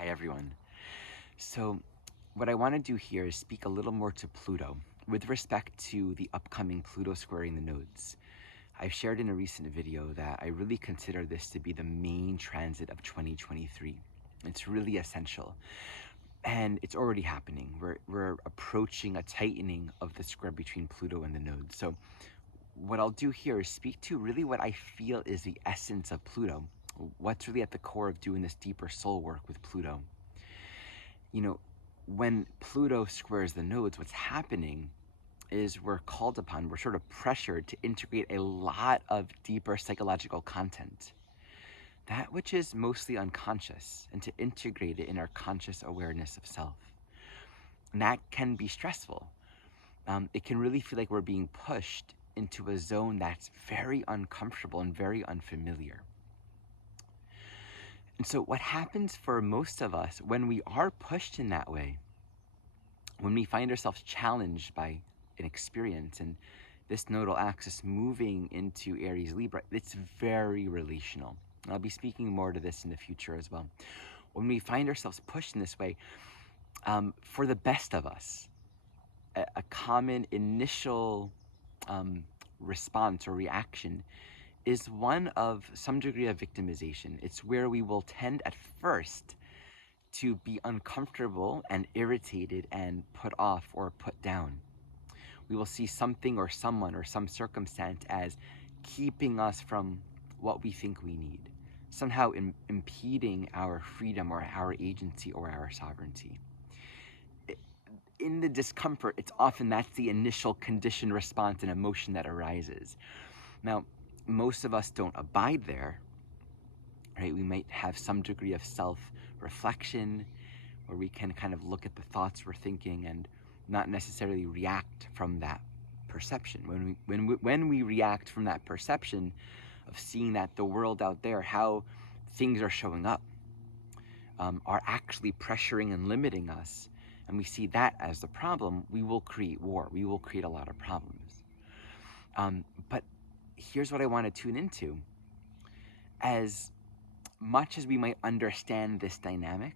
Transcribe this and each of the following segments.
Hi everyone. So what I want to do here is speak a little more to Pluto with respect to the upcoming Pluto squaring the nodes. I've shared in a recent video that I really consider this to be the main transit of 2023. It's really essential. And it's already happening. We're approaching a tightening of the square between Pluto and the nodes. So what I'll do here is speak to really what I feel is the essence of Pluto. What's really at the core of doing this deeper soul work with Pluto. You know, when Pluto squares the nodes, what's happening is we're called upon, we're sort of pressured to integrate a lot of deeper psychological content, that which is mostly unconscious, and to integrate it in our conscious awareness of self. And that can be stressful. It can really feel like we're being pushed into a zone that's very uncomfortable and very unfamiliar. And so what happens for most of us when we are pushed in that way, when we find ourselves challenged by an experience and this nodal axis moving into Aries Libra, it's very relational. And I'll be speaking more to this in the future as well. When we find ourselves pushed in this way, for the best of us, a common initial response or reaction is one of some degree of victimization. It's where we will tend at first to be uncomfortable and irritated and put off or put down. We will see something or someone or some circumstance as keeping us from what we think we need, somehow impeding our freedom or our agency or our sovereignty. In the discomfort, it's often that's the initial conditioned response and emotion that arises. Now, most of us don't abide there, right? We might have some degree of self-reflection where we can kind of look at the thoughts we're thinking and not necessarily react from that perception. When we react from that perception of seeing that the world out there, how things are showing up, are actually pressuring and limiting us, and we see that as the problem, we will create war. We will create a lot of problems. But here's what I want to tune into. As much as we might understand this dynamic,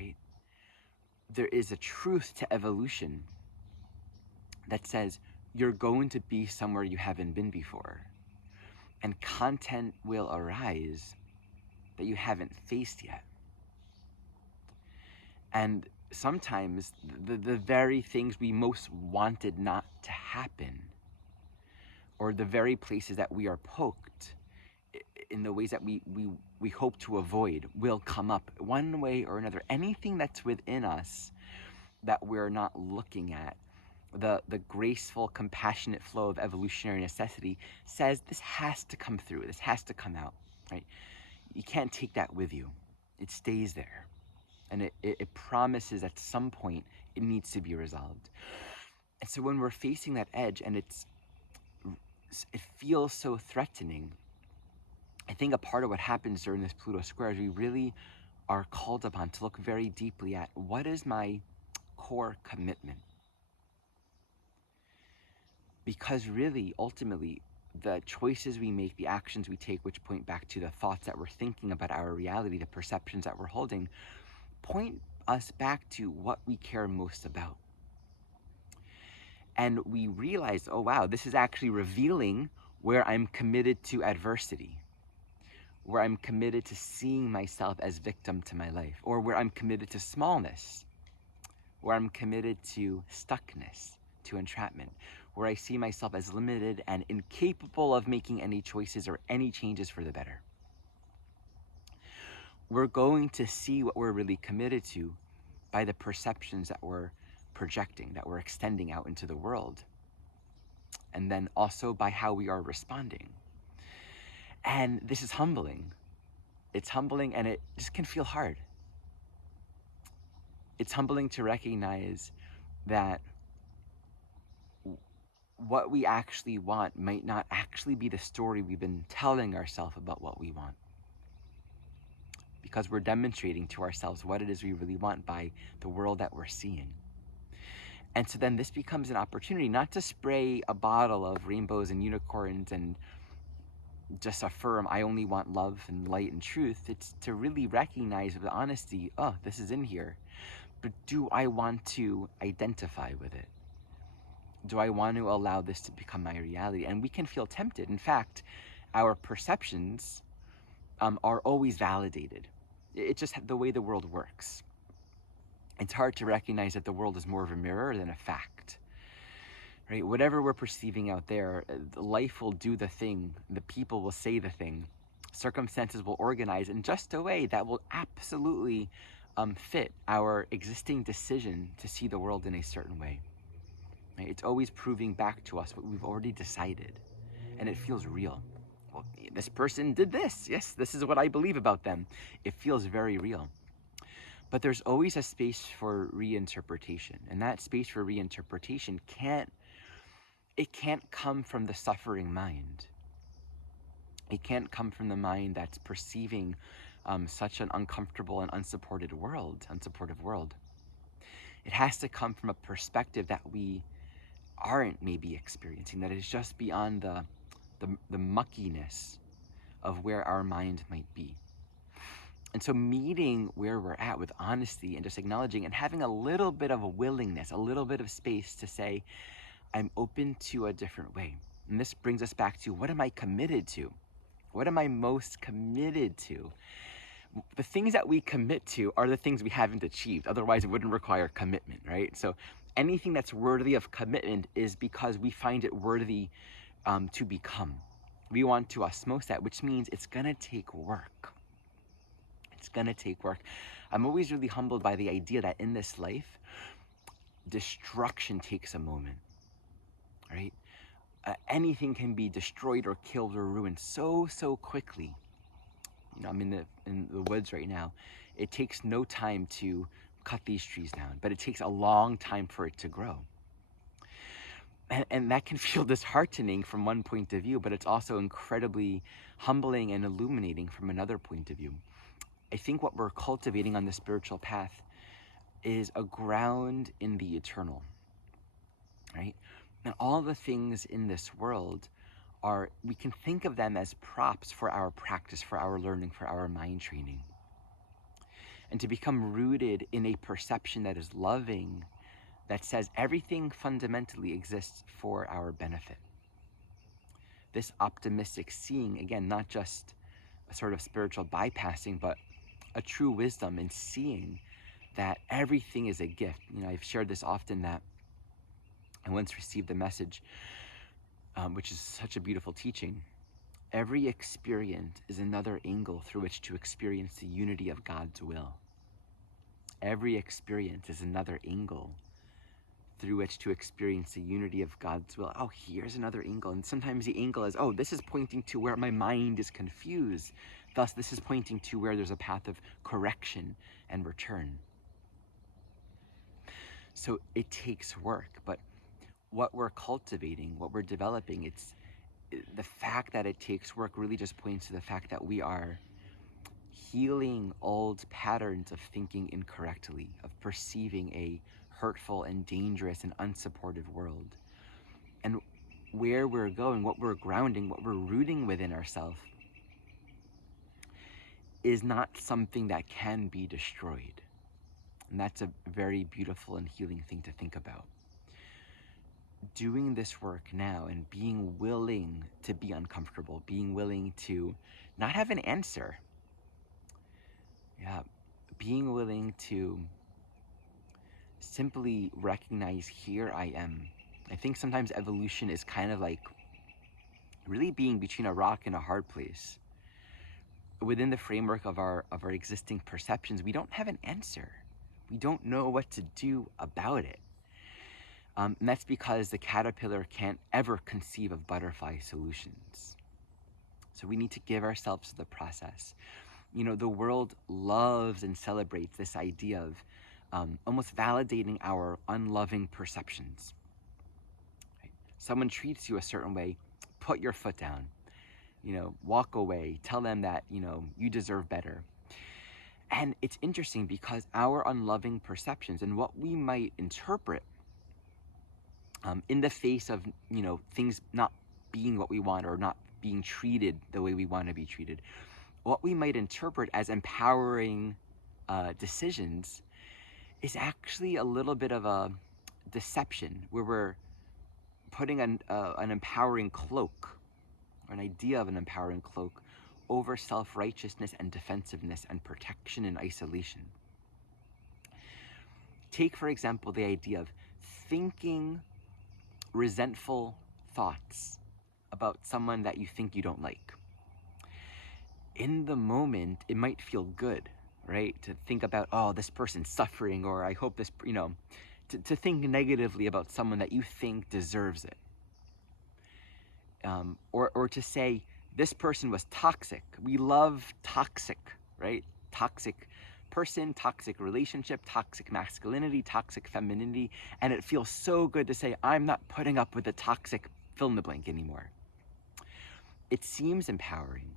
right, there is a truth to evolution that says you're going to be somewhere you haven't been before, and content will arise that you haven't faced yet. And sometimes the very things we most wanted not to happen, or the very places that we are poked in the ways that we hope to avoid, will come up one way or another. Anything that's within us that we're not looking at, the graceful, compassionate flow of evolutionary necessity says this has to come through, this has to come out, right? You can't take that with you. It stays there. And it promises at some point it needs to be resolved. And so when we're facing that edge and it feels so threatening, I think a part of what happens during this Pluto square is we really are called upon to look very deeply at what is my core commitment. Because really, ultimately, the choices we make, the actions we take, which point back to the thoughts that we're thinking about our reality, the perceptions that we're holding, point us back to what we care most about. And we realize, oh wow, this is actually revealing where I'm committed to adversity, where I'm committed to seeing myself as victim to my life, or where I'm committed to smallness, where I'm committed to stuckness, to entrapment, where I see myself as limited and incapable of making any choices or any changes for the better. We're going to see what we're really committed to by the perceptions that we're projecting, that we're extending out into the world, and then also by how we are responding. And this is humbling. It's humbling, and it just can feel hard. It's humbling to recognize that what we actually want might not actually be the story we've been telling ourselves about what we want, because we're demonstrating to ourselves what it is we really want by the world that we're seeing. And so then this becomes an opportunity not to spray a bottle of rainbows and unicorns and just affirm, I only want love and light and truth. It's to really recognize with honesty, oh, this is in here. But do I want to identify with it? Do I want to allow this to become my reality? And we can feel tempted. In fact, our perceptions are always validated. It's just the way the world works. It's hard to recognize that the world is more of a mirror than a fact. Right? Whatever we're perceiving out there, life will do the thing, the people will say the thing, circumstances will organize in just a way that will absolutely fit our existing decision to see the world in a certain way. Right? It's always proving back to us what we've already decided, and it feels real. Well, this person did this. Yes, this is what I believe about them. It feels very real. But there's always a space for reinterpretation, and that space for reinterpretation can't come from the suffering mind. It can't come from the mind that's perceiving such an uncomfortable and unsupportive world. It has to come from a perspective that we aren't maybe experiencing, that is just beyond the muckiness of where our mind might be. And so meeting where we're at with honesty and just acknowledging and having a little bit of a willingness, a little bit of space to say, I'm open to a different way. And this brings us back to, what am I committed to? What am I most committed to? The things that we commit to are the things we haven't achieved. Otherwise, it wouldn't require commitment, right? So anything that's worthy of commitment is because we find it worthy to become. We want to osmose that, which means it's gonna take work. It's gonna take work. I'm always really humbled by the idea that in this life, destruction takes a moment, right? Anything can be destroyed or killed or ruined so quickly. You know, I'm in the woods right now. It takes no time to cut these trees down, but it takes a long time for it to grow. And that can feel disheartening from one point of view, but it's also incredibly humbling and illuminating from another point of view. I think what we're cultivating on the spiritual path is a ground in the eternal, right? And all the things in this world are, we can think of them as props for our practice, for our learning, for our mind training. And to become rooted in a perception that is loving, that says everything fundamentally exists for our benefit. This optimistic seeing, again, not just a sort of spiritual bypassing, but a true wisdom in seeing that everything is a gift. You know, I've shared this often, that I once received the message, which is such a beautiful teaching. Every experience is another angle through which to experience the unity of God's will. Every experience is another angle through which to experience the unity of God's will. Oh, here's another angle. And sometimes the angle is, oh, this is pointing to where my mind is confused. Thus, this is pointing to where there's a path of correction and return. So it takes work, but what we're cultivating, what we're developing, it's the fact that it takes work really just points to the fact that we are healing old patterns of thinking incorrectly, of perceiving a hurtful and dangerous and unsupportive world. And where we're going, what we're grounding, what we're rooting within ourselves is not something that can be destroyed. And that's a very beautiful and healing thing to think about. Doing this work now and being willing to be uncomfortable, being willing to not have an answer. Yeah, being willing to simply recognize, here I am. I think sometimes evolution is kind of like really being between a rock and a hard place. Within the framework of our existing perceptions, we don't have an answer. We don't know what to do about it. And that's because the caterpillar can't ever conceive of butterfly solutions. So we need to give ourselves to the process. You know, the world loves and celebrates this idea of almost validating our unloving perceptions. Right? Someone treats you a certain way, put your foot down, you know, walk away, tell them that, you know, you deserve better. And it's interesting because our unloving perceptions and what we might interpret in the face of, you know, things not being what we want or not being treated the way we want to be treated. What we might interpret as empowering decisions is actually a little bit of a deception, where we're putting an empowering cloak, or an idea of an empowering cloak, over self-righteousness and defensiveness and protection and isolation. Take, for example, the idea of thinking resentful thoughts about someone that you think you don't like. In the moment, it might feel good, right? To think about, oh, this person's suffering, or I hope this, to think negatively about someone that you think deserves it. Or to say, this person was toxic. We love toxic, right? Toxic person, toxic relationship, toxic masculinity, toxic femininity. And it feels so good to say, I'm not putting up with the toxic fill in the blank anymore. It seems empowering.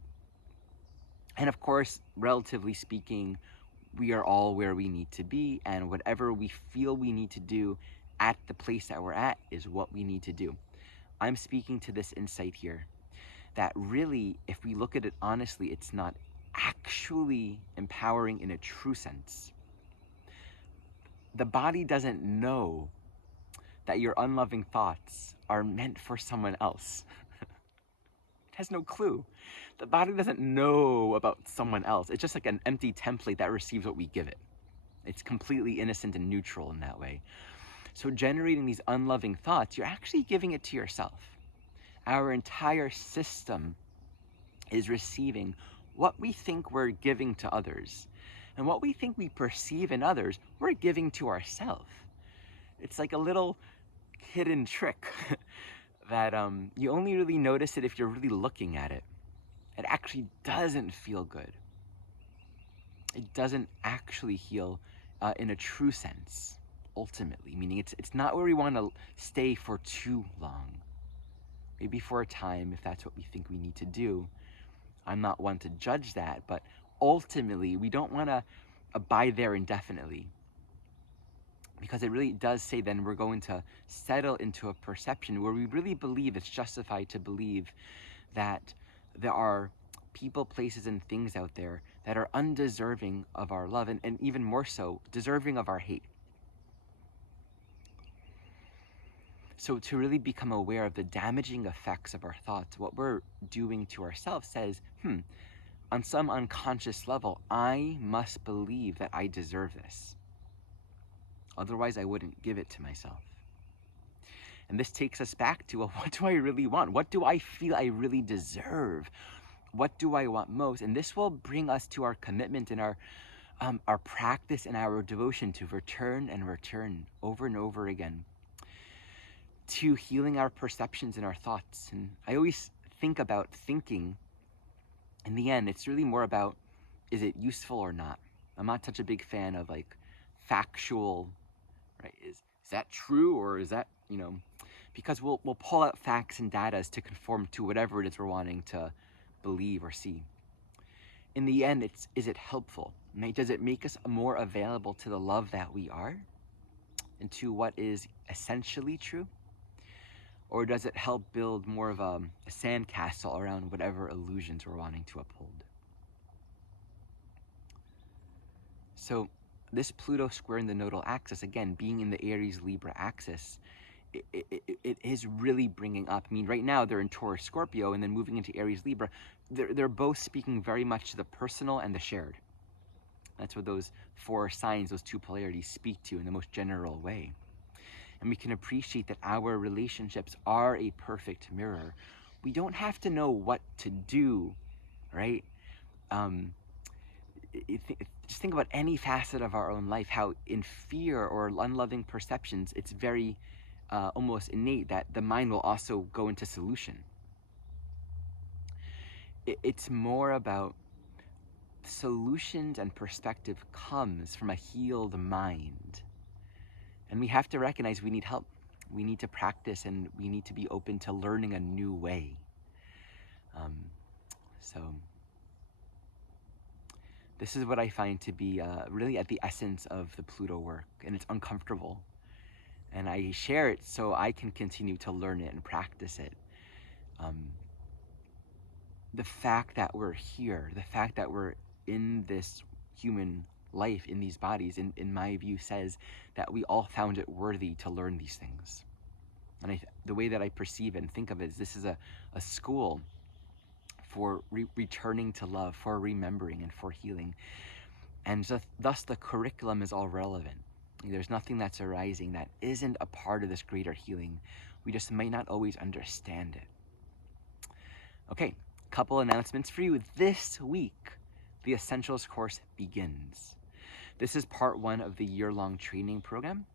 And of course, relatively speaking, we are all where we need to be, and whatever we feel we need to do at the place that we're at is what we need to do. I'm speaking to this insight here that really, if we look at it honestly, it's not actually empowering in a true sense. The body doesn't know that your unloving thoughts are meant for someone else. It has no clue. The body doesn't know about someone else. It's just like an empty template that receives what we give it. It's completely innocent and neutral in that way. So generating these unloving thoughts, you're actually giving it to yourself. Our entire system is receiving what we think we're giving to others. And what we think we perceive in others, we're giving to ourselves. It's like a little hidden trick that you only really notice it if you're really looking at it. It actually doesn't feel good. It doesn't actually heal in a true sense, ultimately. Meaning it's not where we want to stay for too long. Maybe for a time, if that's what we think we need to do. I'm not one to judge that, but ultimately, we don't want to abide there indefinitely. Because it really does say then we're going to settle into a perception where we really believe it's justified to believe that there are people, places, and things out there that are undeserving of our love, and even more so, deserving of our hate. So to really become aware of the damaging effects of our thoughts, what we're doing to ourselves says, on some unconscious level, I must believe that I deserve this. Otherwise, I wouldn't give it to myself. And this takes us back to, well, what do I really want? What do I feel I really deserve? What do I want most? And this will bring us to our commitment and our practice and our devotion to return and return over and over again to healing our perceptions and our thoughts. And I always think about thinking, in the end, it's really more about, is it useful or not? I'm not such a big fan of like factual, right? Is that true, or is that, because we'll pull out facts and data to conform to whatever it is we're wanting to believe or see. In the end, is it helpful? Does it make us more available to the love that we are and to what is essentially true? Or does it help build more of a sandcastle around whatever illusions we're wanting to uphold? So this Pluto square in the nodal axis, again, being in the Aries Libra axis, it is really bringing up. I mean, right now they're in Taurus Scorpio, and then moving into Aries Libra, they're both speaking very much to the personal and the shared. That's what those four signs, those two polarities, speak to in the most general way. And we can appreciate that our relationships are a perfect mirror. We don't have to know what to do, right? Just think about any facet of our own life, how in fear or unloving perceptions, it's very almost innate that the mind will also go into solution. It's more about solutions, and perspective comes from a healed mind. And we have to recognize we need help. We need to practice, and we need to be open to learning a new way. So this is what I find to be really at the essence of the Pluto work, and it's uncomfortable. And I share it so I can continue to learn it and practice it. the fact that we're here, the fact that we're in this human life, in these bodies, in my view, says that we all found it worthy to learn these things. And the way that I perceive it and think of it is this is a school for returning to love, for remembering, and for healing. And thus the curriculum is all relevant. There's nothing that's arising that isn't a part of this greater healing. We just might not always understand it. Okay, couple announcements for you. This week, the Essentials course begins. This is part 1 of the year-long training program.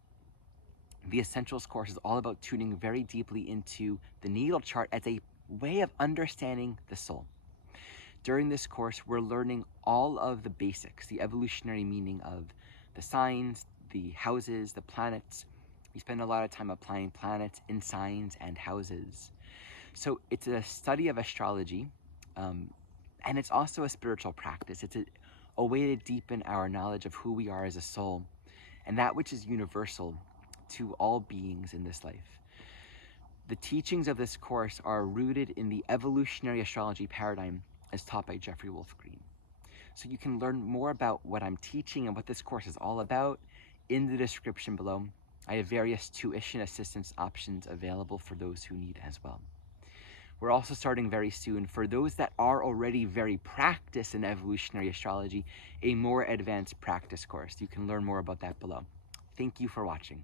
The Essentials course is all about tuning very deeply into the natal chart as a way of understanding the soul. During this course, we're learning all of the basics, the evolutionary meaning of the signs, the houses, the planets. We spend a lot of time applying planets in signs and houses. So it's a study of astrology, and it's also a spiritual practice. It's a way to deepen our knowledge of who we are as a soul and that which is universal to all beings in this life. The teachings of this course are rooted in the evolutionary astrology paradigm as taught by Jeffrey Wolf Green. So you can learn more about what I'm teaching and what this course is all about in the description below. I have various tuition assistance options available for those who need as well. We're also starting very soon, for those that are already very practiced in evolutionary astrology, a more advanced practice course. You can learn more about that below. Thank you for watching.